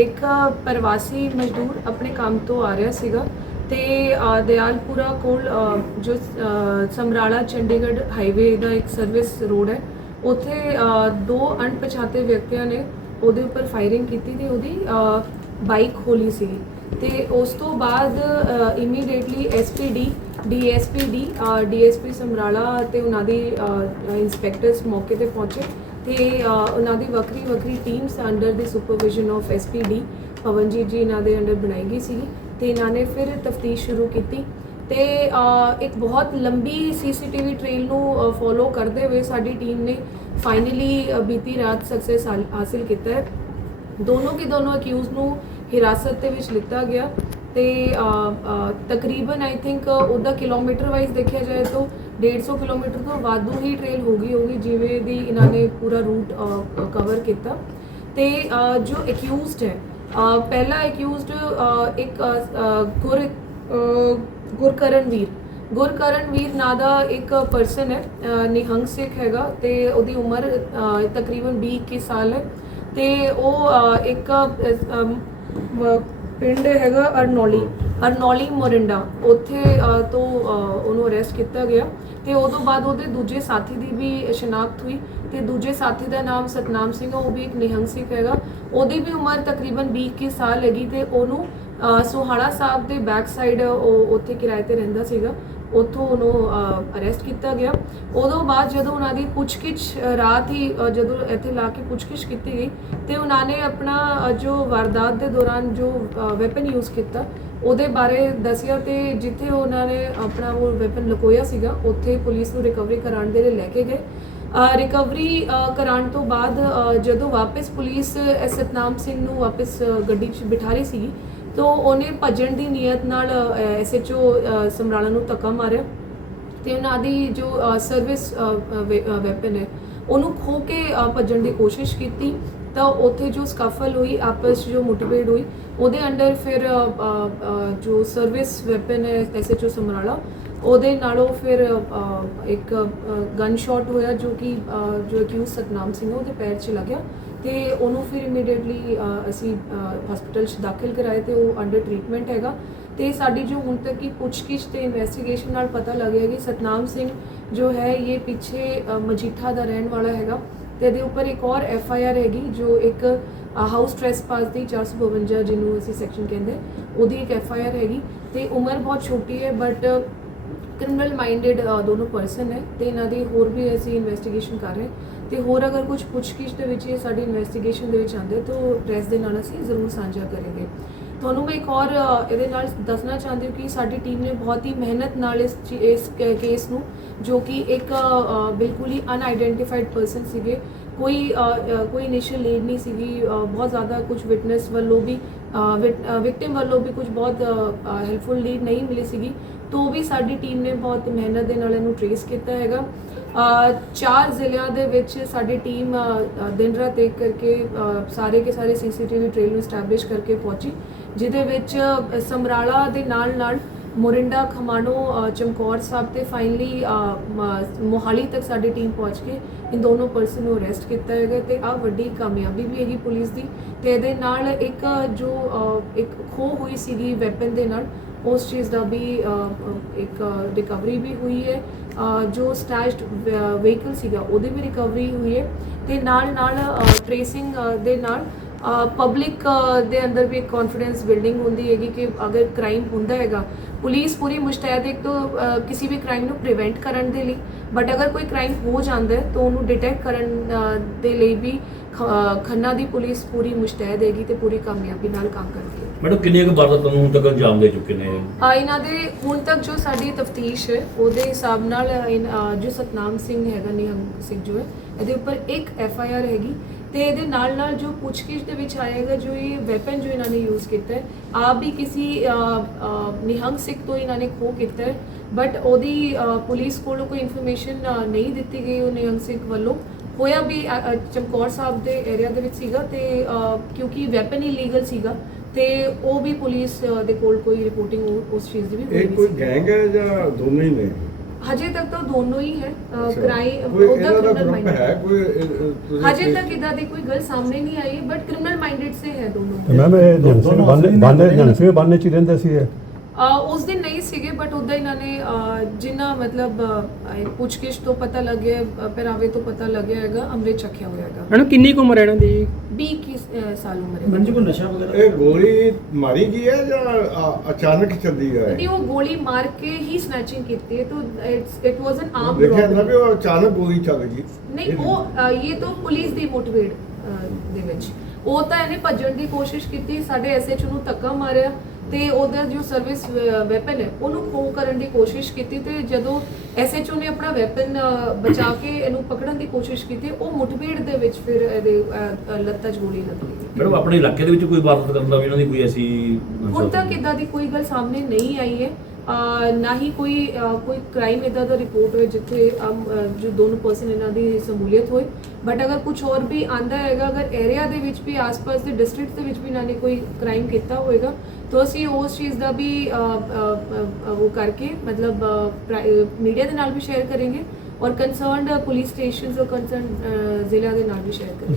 ਇੱਕ ਪ੍ਰਵਾਸੀ ਮਜ਼ਦੂਰ ਆਪਣੇ ਕੰਮ ਤੋਂ ਆ ਰਿਹਾ ਸੀਗਾ ਤੇ ਦਿਆਲਪੁਰਾ ਕੋਲ ਜੋ ਸਮਰਾਲਾ ਚੰਡੀਗੜ੍ਹ ਹਾਈਵੇ ਦਾ ਇੱਕ ਸਰਵਿਸ ਰੋਡ ਹੈ ਉੱਥੇ ਦੋ ਅਣਪਛਾਤੇ ਵਿਅਕਤੀਆਂ ਨੇ ਉਹਦੇ ਉੱਪਰ ਫਾਇਰਿੰਗ ਕੀਤੀ ਤੇ ਉਹਦੀ ਬਾਈਕ ਖੋਲੀ ਸੀ ਤੇ ਉਸ ਤੋਂ ਬਾਅਦ immediately SPD DSP D DSP Samrala ਤੇ ਉਹਨਾਂ ਦੇ ਇਨਸਪੈਕਟਰਸ ਮੌਕੇ ਤੇ ਪਹੁੰਚੇ ਤੇ ਉਹਨਾਂ ਦੀ ਵੱਖਰੀ ਵੱਖਰੀ teams under the supervision of SPD Pawanjit ji ਇਹਨਾਂ ਦੇ ਅੰਡਰ ਬਣਾਈ ਗਈ ਸੀ ਤੇ ਇਹਨਾਂ ਨੇ ਫਿਰ ਤਫਤੀਸ਼ ਸ਼ੁਰੂ ਕੀਤੀ ਤੇ ਇੱਕ ਬਹੁਤ ਲੰਬੀ ਸੀਸੀਟੀਵੀ ਟ੍ਰੇਲ ਨੂੰ ਫੋਲੋ ਕਰਦੇ ਹੋਏ ਸਾਡੀ ਟੀਮ ਨੇ ਫਾਈਨਲੀ ਬੀਤੀ ਰਾਤ ਸਕਸੈਸ ਹਾਸਲ ਕੀਤਾ ਹੈ ਦੋਨੋਂ ਕੇ ਦੋਨੋਂ ਅਕਿਊਜ਼ ਨੂੰ ਹਿਰਾਸਤ ਦੇ ਵਿੱਚ ਲਿੱਤਾ ਗਿਆ ਤੇ ਤਕਰੀਬਨ ਆਈ ਥਿੰਕ ਉਹਦਾ ਕਿਲੋਮੀਟਰ ਵਾਈਜ਼ ਦੇਖਿਆ ਜਾਏ ਤਾਂ 150 ਕਿਲੋਮੀਟਰ ਤੋਂ ਵਾਧੂ ਹੀ ਟ੍ਰੇਲ ਹੋ ਗਈ ਹੋਗੀ ਜਿਵੇਂ ਦੀ ਇਹਨਾਂ ਨੇ ਪੂਰਾ ਰੂਟ ਕਵਰ ਕੀਤਾ ਤੇ ਜੋ ਅਕਿਊਜ਼ਡ ਹੈ ਪਹਿਲਾ ਅਕਿਊਜ਼ਡ ਇੱਕ ਗੁਰ ਗੁਰਕਰਨਵੀਰ ਗੁਰਕਰਨਵੀਰ ਨਾਂ ਦਾ ਇੱਕ ਪਰਸਨ ਹੈ ਨਿਹੰਗ ਸਿੱਖ ਹੈਗਾ ਤੇ ਉਹਦੀ ਉਮਰ ਤਕਰੀਬਨ 20 ਕੇ ਸਾਲ ਹੈ ਤੇ ਉਹ ਇੱਕ ਪਿੰਡ ਹੈਗਾ ਅਰਨੋਲੀ ਅਰਨੋਲੀ ਮੋਰਿੰਡਾ ਉੱਥੇ ਤੋਂ ਉਹਨੂੰ ਅਰੈਸਟ ਕੀਤਾ ਗਿਆ ਤੇ ਉਹ ਤੋਂ ਬਾਅਦ ਉਹਦੇ ਦੂਜੇ ਸਾਥੀ ਦੀ ਵੀ ਸ਼ਨਾਖਤ ਹੋਈ ਤੇ ਦੂਜੇ ਸਾਥੀ ਦਾ ਨਾਮ ਸਤਨਾਮ ਸਿੰਘ ਉਹ ਵੀ ਇੱਕ ਨਿਹੰਗ ਸਿੰਘ ਹੈਗਾ ਉਹਦੀ ਵੀ ਉਮਰ ਤਕਰੀਬਨ 20 ਸਾਲ ਲੱਗੀ ਤੇ ਉਹਨੂੰ ਸੋਹਾਣਾ ਸਾਹਿਬ ਦੇ ਬੈਕ ਸਾਈਡ ਉਹ ਉੱਥੇ ਕਿਰਾਏ ਤੇ ਰਹਿੰਦਾ ਸੀਗਾ ਉਥੋਂ ਉਹਨੂੰ ਅਰੈਸਟ ਕੀਤਾ ਗਿਆ ਉਦੋਂ ਬਾਅਦ ਜਦੋਂ ਉਹਨਾਂ ਦੀ ਪੁੱਛਗਿੱਛ ਰਾਤ ਹੀ ਜਦੋਂ ਇੱਥੇ ਲਾ ਕੇ ਪੁੱਛਗਿੱਛ ਕੀਤੀ ਗਈ ਤੇ ਉਹਨਾਂ ਨੇ ਆਪਣਾ ਜੋ ਵਾਰਦਾਤ ਦੇ ਦੌਰਾਨ ਜੋ ਵੈਪਨ ਯੂਜ਼ ਕੀਤਾ ਉਹਦੇ ਬਾਰੇ ਦੱਸਿਆ ਤੇ ਜਿੱਥੇ ਉਹਨਾਂ ਨੇ ਆਪਣਾ ਉਹ ਵੈਪਨ ਲੁਕੋਇਆ ਸੀਗਾ ਉੱਥੇ ਪੁਲਿਸ ਨੂੰ ਰਿਕਵਰੀ ਕਰਾਉਣ ਦੇ ਲਈ ਲੈ ਕੇ ਗਏ ਰਿਕਵਰੀ ਕਰਾਉਣ ਤੋਂ ਬਾਅਦ ਜਦੋਂ ਵਾਪਸ ਪੁਲਿਸ ਸਤਨਾਮ ਸਿੰਘ ਨੂੰ ਵਾਪਸ ਗੱਡੀ 'ਚ ਬਿਠਾ ਰਹੀ ਸੀ ਤੋਂ ਉਹਨੇ ਭਜਣ ਦੀ ਨੀਅਤ ਨਾਲ ਐਸਐਚਓ ਸਮਰਾਲਾ ਨੂੰ ਤੱਕਾ ਮਾਰਿਆ ਤੇ ਉਹਨਾਂ ਦੀ ਜੋ ਸਰਵਿਸ ਵੈਪਨ ਹੈ ਉਹਨੂੰ ਖੋ ਕੇ ਭਜਣ ਦੀ ਕੋਸ਼ਿਸ਼ ਕੀਤੀ ਤਾਂ ਉੱਥੇ ਜੋ ਸਕਫਲ ਹੋਈ ਆਪਸ ਜੋ ਮੋਟੀਵੇਟ ਹੋਈ ਉਹਦੇ ਅੰਡਰ ਫਿਰ ਜੋ ਸਰਵਿਸ ਵੈਪਨ ਹੈ ਐਸਐਚਓ ਸਮਰਾਲਾ ਉਹਦੇ ਨਾਲੋਂ ਫਿਰ ਇੱਕ ਗਨ ਸ਼ਾਟ ਹੋਇਆ ਜੋ ਕਿ ਜੋ ਉਸ ਸਤਨਾਮ ਸਿੰਘ ਉਹਦੇ ਪੈਰ 'ਚ ਲੱਗਿਆ ਤੇ ਉਹਨੂੰ ਫਿਰ ਇਮੀਡੀਏਟਲੀ ਅਸੀਂ ਹਸਪੀਟਲ 'ਚ ਦਾਖਲ ਕਰਾਏ ਤੇ ਉਹ ਅੰਡਰ ਟ੍ਰੀਟਮੈਂਟ ਹੈਗਾ ਤੇ ਸਾਡੀ ਜੋ ਹੁਣ ਤੱਕ ਦੀ ਪੁੱਛਗਿੱਛ ਤੇ ਇਨਵੈਸਟੀਗੇਸ਼ਨ ਨਾਲ ਪਤਾ ਲੱਗਿਆ ਕਿ ਸਤਨਾਮ ਸਿੰਘ ਜੋ ਹੈ ਇਹ ਪਿੱਛੇ ਮਜੀਠਾ ਦਾ ਰਹਿਣ ਵਾਲਾ ਹੈਗਾ ਤੇ ਇਹਦੇ ਉੱਪਰ ਇੱਕ ਹੋਰ ਐਫ ਆਈ ਆਰ ਹੈਗੀ ਜੋ ਇੱਕ ਹਾਊਸ ਟ੍ਰੈਸਪਾਸ ਦੀ 452 ਜਿਹਨੂੰ ਅਸੀਂ ਸੈਕਸ਼ਨ ਕਹਿੰਦੇ ਉਹਦੀ ਇੱਕ ਐਫ ਆਈ ਆਰ ਹੈਗੀ ਤੇ ਉਮਰ ਬਹੁਤ ਛੋਟੀ ਹੈ ਬਟ ਕ੍ਰਿਮੀਨਲ ਮਾਈਂਡਡ ਦੋਨੋਂ ਪਰਸਨ ਹੈ ਤੇ ਇਹਨਾਂ ਦੀ ਹੋਰ ਵੀ ਅਸੀਂ ਇਨਵੈਸਟੀਗੇਸ਼ਨ ਕਰ ਰਹੇ ਤੇ ਹੋਰ ਅਗਰ ਕੁਝ ਪੁੱਛਗਿੱਛ ਦੇ ਵਿੱਚ ਇਹ ਸਾਡੀ ਇਨਵੈਸਟੀਗੇਸ਼ਨ ਦੇ ਵਿੱਚ ਆਉਂਦੇ ਤਾਂ ਪ੍ਰੈਸ ਦੇ ਨਾਲ ਅਸੀਂ ਜ਼ਰੂਰ ਸਾਂਝਾ ਕਰਾਂਗੇ ਤੁਹਾਨੂੰ ਮੈਂ ਇੱਕ ਹੋਰ ਇਹਦੇ ਨਾਲ ਦੱਸਣਾ ਚਾਹੁੰਦੀ ਹਾਂ ਕਿ ਸਾਡੀ ਟੀਮ ਨੇ ਬਹੁਤ ਹੀ ਮਿਹਨਤ ਨਾਲ ਇਸ ਇਸ ਕੇਸ ਨੂੰ ਜੋ ਕਿ ਇੱਕ ਬਿਲਕੁਲ ਹੀ ਅਨਆਇਡੈਂਟੀਫਾਈਡ ਪਰਸਨ ਸੀਗੇ ਕੋਈ ਕੋਈ ਇਨੀਸ਼ੀਅਲ ਲੀਡ ਨਹੀਂ ਸੀਗੀ ਬਹੁਤ ਜ਼ਿਆਦਾ ਕੁਝ ਵਿਟਨੈਸ ਵੱਲੋਂ ਵੀ ਵਿਕਟਿਮ ਵੱਲੋਂ ਵੀ ਕੁਝ ਬਹੁਤ ਹੈਲਪਫੁਲ ਲੀਡ ਨਹੀਂ ਮਿਲੀ ਸੀਗੀ ਤੋਂ ਵੀ ਸਾਡੀ ਟੀਮ ਨੇ ਬਹੁਤ ਮਿਹਨਤ ਦੇ ਨਾਲ ਇਹਨੂੰ ਟ੍ਰੇਸ ਕੀਤਾ ਹੈਗਾ ਚਾਰ ਜ਼ਿਲ੍ਹਿਆਂ ਦੇ ਵਿੱਚ ਸਾਡੀ ਟੀਮ ਦਿਨ ਰਾਤ ਇੱਕ ਕਰਕੇ ਸਾਰੇ ਕੇ ਸਾਰੇ ਸੀਸੀਟੀਵੀ ਟ੍ਰੇਲ ਨੂੰ ਸਟੈਬਲਿਸ਼ ਕਰਕੇ ਪਹੁੰਚੀ ਜਿਹਦੇ ਵਿੱਚ ਸਮਰਾਲਾ ਦੇ ਨਾਲ ਨਾਲ ਮੋਰਿੰਡਾ ਖਮਾਨੋ ਚਮਕੌਰ ਸਾਹਿਬ ਤੇ ਫਾਈਨਲੀ ਮੋਹਾਲੀ ਤੱਕ ਸਾਡੀ ਟੀਮ ਪਹੁੰਚ ਕੇ ਇਨ ਦੋਨੋਂ ਪਰਸਨ ਨੂੰ ਅਰੈਸਟ ਕੀਤਾ ਹੈਗਾ ਤੇ ਆ ਵੱਡੀ ਕਾਮਯਾਬੀ ਵੀ ਹੈਗੀ ਪੁਲਿਸ ਦੀ ਤੇ ਇਹਦੇ ਨਾਲ ਇੱਕ ਜੋ ਇੱਕ ਖੋ ਹੋਈ ਸੀਗੀ ਵੈਪਨ ਦੇ ਨਾਲ ਉਸ ਚੀਜ਼ ਦਾ ਵੀ ਇੱਕ ਰਿਕਵਰੀ ਵੀ ਹੋਈ ਹੈ ਜੋ ਸਟੈਸ਼ਡ ਵਹੀਕਲ ਸੀਗਾ ਉਹਦੇ ਵੀ ਰਿਕਵਰੀ ਹੋਈ ਹੈ ਤੇ ਨਾਲ ਨਾਲ ਟ੍ਰੇਸਿੰਗ ਦੇ ਨਾਲ ਪਬਲਿਕ ਦੇ ਅੰਦਰ ਵੀ ਇੱਕ ਕੌਨਫੀਡੈਂਸ ਬਿਲਡਿੰਗ ਹੁੰਦੀ ਹੈਗੀ ਕਿ ਅਗਰ ਕ੍ਰਾਈਮ ਹੁੰਦਾ ਹੈਗਾ ਪੁਲਿਸ ਪੂਰੀ ਮੁਸ਼ਤੈਦ ਇੱਕ ਤੋਂ ਕਿਸੇ ਵੀ ਕ੍ਰਾਈਮ ਨੂੰ ਪ੍ਰੀਵੈਂਟ ਕਰਨ ਦੇ ਲਈ ਬਟ ਅਗਰ ਕੋਈ ਕ੍ਰਾਈਮ ਹੋ ਜਾਂਦਾ ਹੈ ਤਾਂ ਉਹਨੂੰ ਡਿਟੈਕਟ ਕਰਨ ਦੇ ਲਈ ਵੀ ਖੰਨਾ ਦੀ ਪੁਲਿਸ ਪੂਰੀ ਮੁਸ਼ਤੈਦ ਹੈਗੀ ਤੇ ਪੂਰੀ ਕਾਮਯਾਬੀ ਨਾਲ ਕੰਮ ਕਰਦੀ ਹੈ ਮੈਡਮ ਕਿੰਨੀਆਂ ਕੁ ਵਾਰਦਾਤਾਂ ਨੂੰ ਹੁਣ ਤੱਕ ਅੰਜਾਮ ਦੇ ਚੁੱਕੇ ਨੇ ਆ ਇਹਨਾਂ ਦੇ ਹੁਣ ਤੱਕ ਜੋ ਸਾਡੀ ਤਫਤੀਸ਼ ਹੈ ਉਹਦੇ ਹਿਸਾਬ ਨਾਲ ਜੋ ਸਤਨਾਮ ਸਿੰਘ ਹੈਗਾ ਨਿਹੰਗ ਸਿੰਘ ਜੋ ਹੈ ਇਹਦੇ ਉੱਪਰ ਇੱਕ ਐਫ ਆਈ ਆਰ ਹੈਗੀ ਤੇ ਇਹਦੇ ਨਾਲ ਨਾਲ ਜੋ ਪੁੱਛਗਿੱਛ ਦੇ ਵਿੱਚ ਆਏਗਾ ਜੋ ਇਹ ਵੈਪਨ ਜੋ ਇਹਨਾਂ ਨੇ ਯੂਜ਼ ਕੀਤਾ ਹੈ ਆਪ ਵੀ ਕਿਸੇ ਨਿਹੰਗ ਸਿੱਖ ਤੋਂ ਇਹਨਾਂ ਨੇ ਖੋ ਕੀਤਾ ਹੈ ਬਟ ਉਹਦੀ ਪੁਲਿਸ ਕੋਲੋਂ ਕੋਈ ਇਨਫੋਰਮੇਸ਼ਨ ਨਹੀਂ ਦਿੱਤੀ ਗਈ ਉਹ ਨਿਹੰਗ ਸਿੱਖ ਵੱਲੋਂ ਹੋਇਆ ਵੀ ਚਮਕੌਰ ਸਾਹਿਬ ਦੇ ਏਰੀਆ ਦੇ ਵਿੱਚ ਸੀਗਾ ਤੇ ਕਿਉਂਕਿ ਵੈਪਨ ਇਲੀਗਲ ਸੀਗਾ ਤੇ ਉਹ ਵੀ ਪੁਲਿਸ ਦੇ ਕੋਲ ਕੋਈ ਰਿਪੋਰਟਿੰਗ ਉਸ ਚੀਜ਼ ਦੀ ਵੀ ਇਹ ਕੋਈ ਗੈਂਗ ਹੈ ਜਾਂ ਦੋਨੇ ਹੀ ਨੇ ਹਜੇ ਤੱਕ ਤਾਂ ਦੋਨੋਂ ਹੀ ਹੈ ਕ੍ਰਾਈ ਉਹਦਾ ਕ੍ਰਿਮੀਨਲ ਮਾਈਂਡ ਹੈ ਕੋਈ ਹਜੇ ਤੱਕ ਇਦਾਂ ਦੀ ਕੋਈ ਗੱਲ ਸਾਹਮਣੇ ਨਹੀਂ ਆਈ ਬਟ ਕ੍ਰਿਮੀਨਲ ਮਾਈਂਡਡ ਸੇ ਹੈ ਦੋਨੋਂ ਮੈਮ ਇਹ ਜਨਸੀ ਬੰਦੇ ਬੰਦੇ ਜਨਸੀ ਬੰਨੇ ਚ ਰਹਿੰਦੇ ਸੀ ਇਹ ਉਸ ਦਿਨ ਨਹੀਂ ਸੀਗੇ ਬਟ ਉਦਾਂ ਇਹਨਾਂ ਨੇ ਜਿੰਨਾ ਮਤਲਬ ਪੁੱਛਕਿਸ਼ ਤੋਂ ਪਤਾ ਲੱਗਿਆ ਆਵੇ ਤੋਂ ਪਤਾ ਲੱਗਿਆ ਹੈਗਾ ਅੰਮ੍ਰਿਤ ਚੱਕਿਆ ਹੋਇਆ ਹੈਗਾ ਮੈਨੂੰ ਕਿੰਨੀ ਕੁ ਉਮਰ ਹੈ ਇਹਨਾਂ ਦੀ 20 ਸਾਲ ਉਮਰ ਹੈ ਮੰਜੀ ਕੋ ਨਸ਼ਾ ਵਗੈਰਾ ਇਹ ਗੋਲੀ ਮਾਰੀ ਗਈ ਹੈ ਜਾਂ ਅਚਾਨਕ ਗਈ ਹੈ ਨਹੀਂ ਉਹ ਗੋਲੀ ਮਾਰ ਕੇ ਹੀ ਸਨੈਚਿੰਗ ਕੀਤੀ ਹੈ ਤਾਂ it's it was an arm ਦੇਖਿਆ ਨਾ ਵੀ ਉਹ ਅਚਾਨਕ ਗੋਲੀ ਚੱਲ ਗਈ ਨਹੀਂ ਉਹ ਇਹ ਤਾਂ ਪੁਲਿਸ ਦੀ ਮੋਟੀਵੇਟ ਦੇ ਵਿੱਚ ਉਹ ਤਾਂ ਇਹਨੇ ਭੱਜਣ ਦੀ ਕੋਸ਼ਿਸ਼ ਕੀਤੀ ਸਾਡੇ ਐਸਐਚ ਨੂੰ ਧੱਕਾ ਮਾਰਿਆ ਤੇ ਉਹਦਾ ਜੋ ਸਰਵਿਸ ਵੈਪਨ ਹੈ ਉਹਨੂੰ ਖੋ ਕਰਨ ਦੀ ਕੋਸ਼ਿਸ਼ ਕੀਤੀ ਤੇ ਜਦੋਂ ਐਸਐਚਓ ਨੇ ਆਪਣਾ ਵੈਪਨ ਬਚਾ ਕੇ ਇਹਨੂੰ ਪਕੜਨ ਦੀ ਕੋਸ਼ਿਸ਼ ਕੀਤੀ ਉਹ ਮੁੱਠਭੇੜ ਦੇ ਵਿੱਚ ਫਿਰ ਇਹਦੇ ਲੱਤਾਂ 'ਚ ਗੋਲੀ ਲੱਗ ਗਈ ਮੈਡਮ ਆਪਣੇ ਇਲਾਕੇ ਦੇ ਵਿੱਚ ਕੋਈ ਵਾਰਦਾਤ ਕਰਨ ਦਾ ਵੀ ਇਹਨਾਂ ਦੀ ਕੋਈ ਐਸੀ ਹੁਣ ਤੱਕ ਇਦਾਂ ਦੀ ਕੋਈ ਗੱਲ ਸਾਹਮਣੇ ਨਹੀਂ ਆਈ ਹੈ ਨਾ ਹੀ ਕੋਈ ਕੋਈ ਕ੍ਰਾਈਮ ਇਦਾਂ ਦਾ ਰਿਪੋਰਟ ਹੋਏ ਜਿੱਥੇ ਜੋ ਦੋਨੋਂ ਪਰਸਨ ਇਹਨਾਂ ਦੀ ਸਮੂਲੀਅਤ ਹੋਏ ਬਟ ਅਗਰ ਕੁਝ ਹੋਰ ਵੀ ਆਂਦਾ ਹੈਗਾ ਅਗਰ ਏਰੀਆ ਦੇ ਵਿੱਚ ਵੀ ਆਸ-ਪਾਸ ਦੇ ਡਿਸਟ੍ਰਿਕਟ ਦੇ ਵਿੱਚ ਵੀ ਇਹਨਾਂ ਨੇ ਕੋਈ ਕ੍ਰਾਈਮ ਕੀਤਾ ਹੋਏਗਾ ਤਾਂ ਅਸੀਂ ਉਸ ਚੀਜ਼ ਦਾ ਵੀ ਉਹ ਕਰਕੇ ਮਤਲਬ ਮੀਡੀਆ ਦੇ ਨਾਲ ਵੀ ਸ਼ੇਅਰ ਕਰਾਂਗੇ ਔਰ ਕਨਸਰਨਡ ਪੁਲਿਸ ਸਟੇਸ਼ਨਸ ਔਰ ਕਨਸਰਨ ਜ਼ਿਲ੍ਹਾ ਦੇ ਨਾਲ ਵੀ ਸ਼ੇਅਰ ਕਰਾਂਗੇ